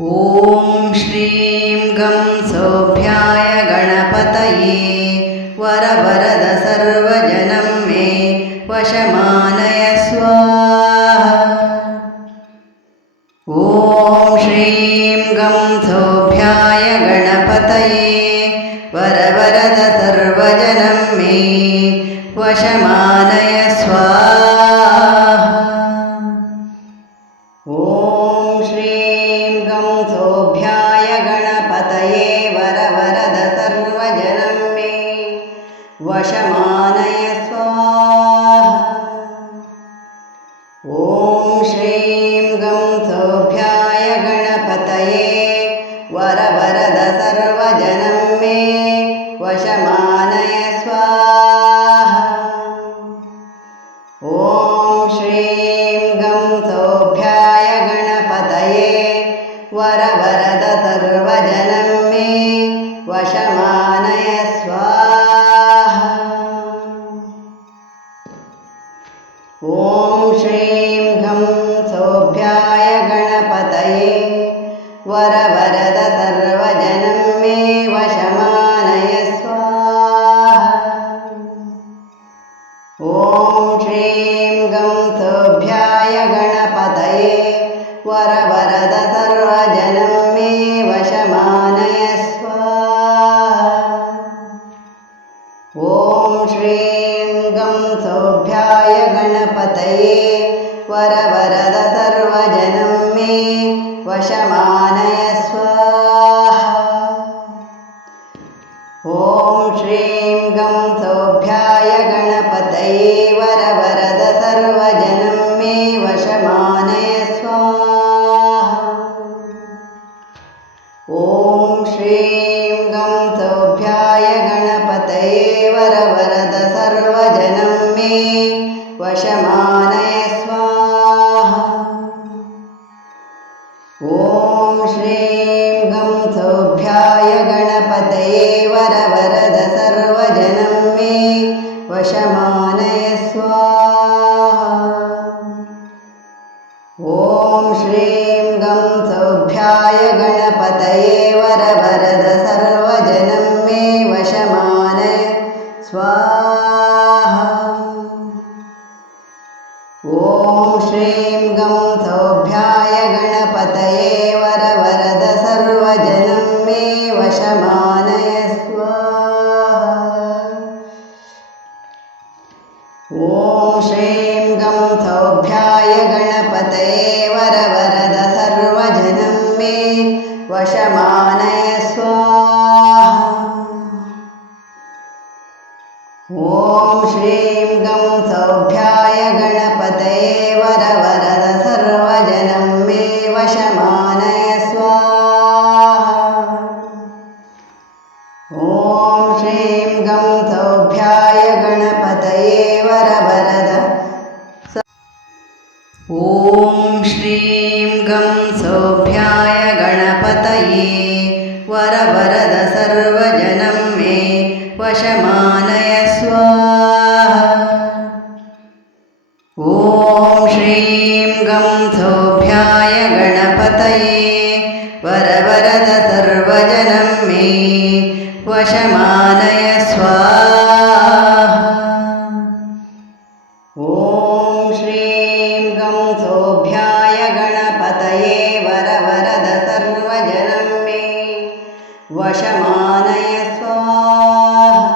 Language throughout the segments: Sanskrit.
ॐ श्रीं गं सौभ्याय गणपतये वरवरद सर्वजनं मे वशमानय स्वाहा। ॐ श्रीं गं सौभ्याय गणपतये वरवरद सर्वजनं मे वशमानय ॐ श्रीं गं सौभ्याय गणपतये वरवरद सर्वजनं मे वशमानय स्वाहा। ॐ श्रीं गं सौभ्याय गणपतये वरवरद सर्वजनं मे वशमानय स्वाहा। ॐ श्रीं वरवरद श्रीं गं सौभ्याय गणपतये वरवरद सर्वजनं मे वशमानय मे वशमानय स्वाहा। ॐ श्रीं गं सौभ्याय गणपतये वरवरद सर्वजनं मे वशमानय स्वाहा। ॐ श्रीं गणपतये वरवरद सर्वजनं मे वशमानय स्वाहा। ॐ श्रीं गं सौभ्याय गणपतये वरवरद सर्वजनं मे वशमानय स्वाहा।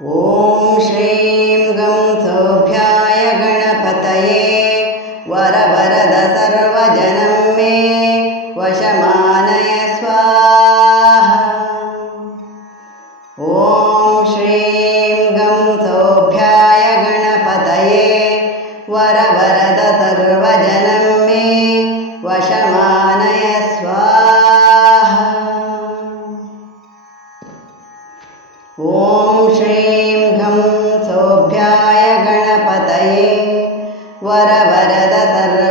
ॐ श्रीं गं सौभ्याय गणपतये वरवरद सर्वजनं मे वशमानय स्वाहा। ॐ श्रीं गं सौभ्याय मे वशमानय स्वाहा। ॐ श्रीं गं सौभ्याय गणपतये वरवरद सर्वजनं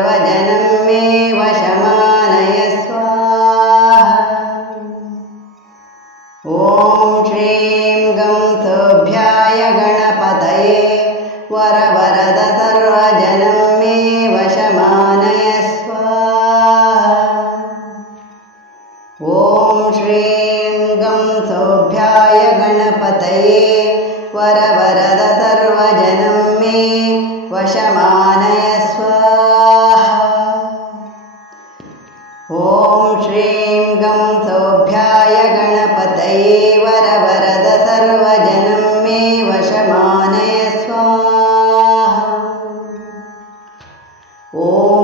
ॐ श्रीं गं सौभ्याय गणपतये वरवरद सर्वजनं मे वशमानय ॐ श्रीं गं सौभ्याय गणपतये वरवरद सर्वज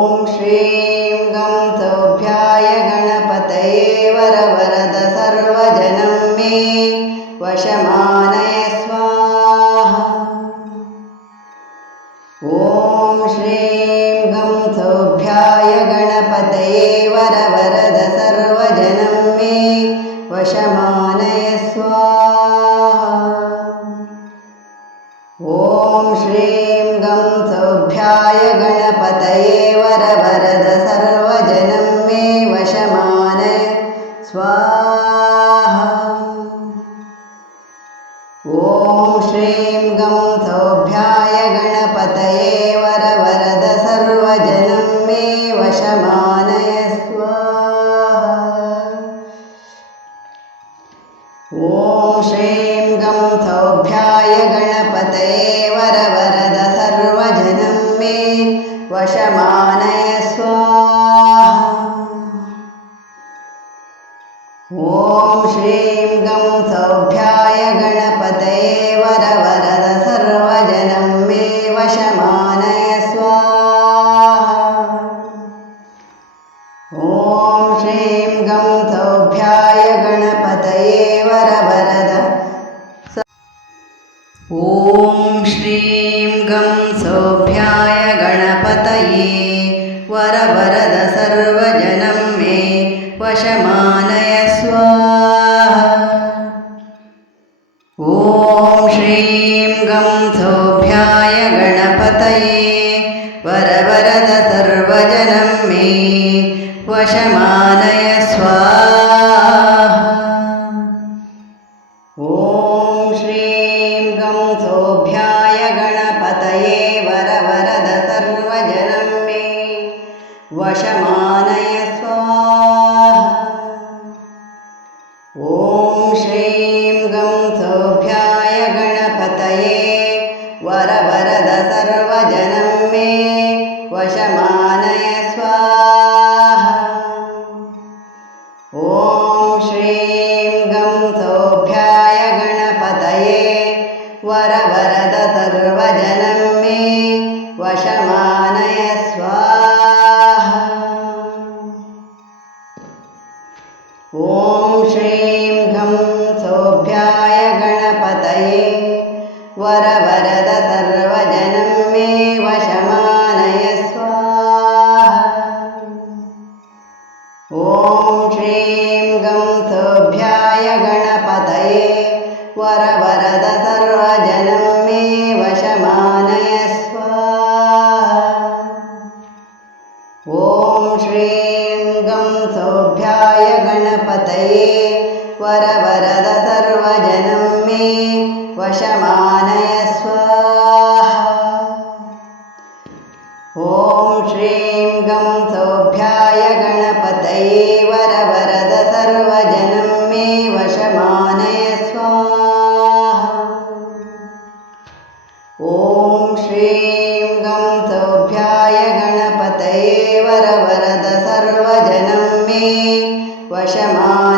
ॐ श्रीं गं सौभ्याय गणपतये वरवरद सर्वजनं मे वशमानय श्रीं गं सौभ्याय गणपतये वरवरद सर्वजनं मे वशमानय। स्वाहा। ॐ श्रीं गं सौभ्याय गणपतये वरवरद सर्वजनं मे वशमानय श्रीं गं सौभ्याय गणपतये वरवरद सर्वजनं मे वशमानय स्वाहा। ॐ श्रीं गं सौभ्याय गणपतये वरवरद सर्वजनं मे वशमानय सर्वजनं मे वशमानय स्वाहा। ॐ श्रीं गं सौभ्याय गणपतये वरवरद सर्वजनं मे वशमानय स्वाहा। ॐ श्रीं गं सौभ्याय गणपतये वरवरद सर्वजनं मे वशमानय वरवरद सर्वजनं मे वशमानय स्वाहा ॐ श्रीं गं सौभ्याय गणपतये वरवरद सर्वजनं मे वशमानय ॐ श्रीं गं सौभ्याय गणपतये वरवरद सर्वजनं मे वशमानय स्वाहा ॐ श्रीं गं सौभ्याय गणपतये वरवरद सर्वजनं मे वशमानय स्वाहा ॐ श्रीं गं सौभ्याय गणपतये वरवरद सर्वजनं मे वशमानय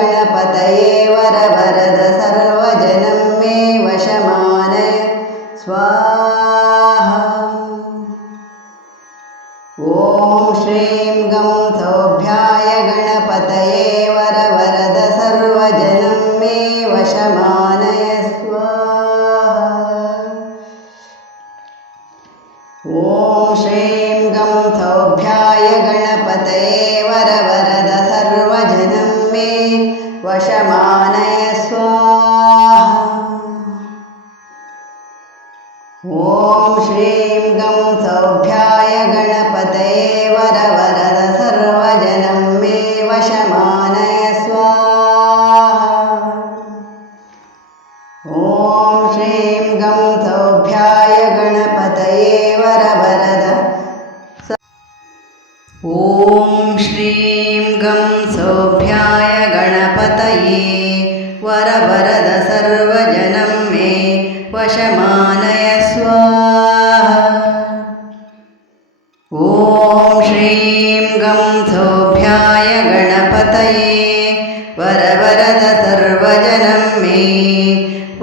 गणपतये वरवरद सर्वजनं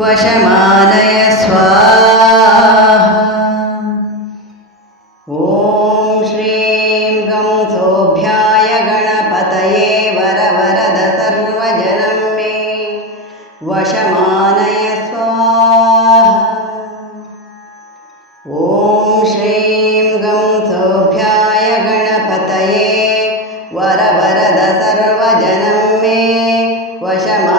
वशमानय स्वाहा। ॐ श्रीं गं सौभ्याय गणपतये वरवरद सर्वजनं मे वशमानय स्वाहा। ॐ श्रीं गं सौभ्याय गणपतये वरवरद सर्वजनं मे वशमानय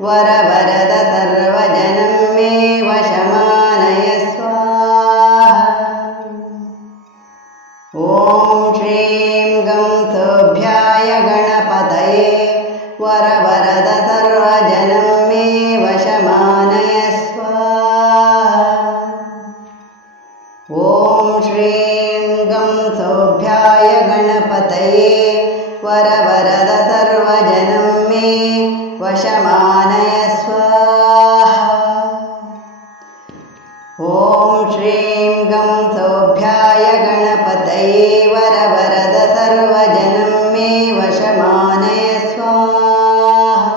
वरवरद सर्वजनं मे वशमानय ॐ श्रीं गं सौभ्याय गणपतये वरवरद सर्वजनं मे वशमानय ॐ श्रीं गं सौभ्याय गणपतये वरवरद सर्वजनं मे वशमानय स्वाहा। ॐ श्रीं गं सौभ्याय गणपतये वरवरद सर्वजनं मे वशमानय स्वाहा।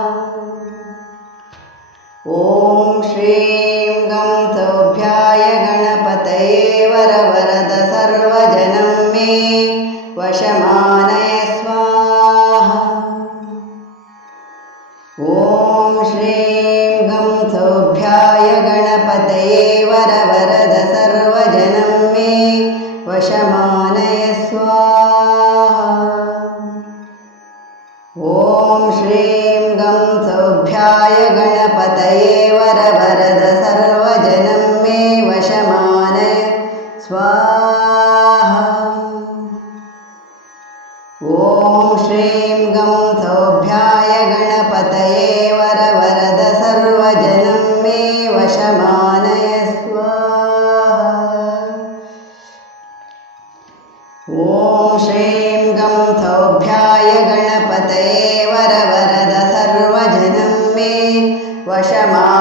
ॐ श्रीं गं सौभ्याय गणपतये वरवरद सर्वजनं मे वशमानय 我先忙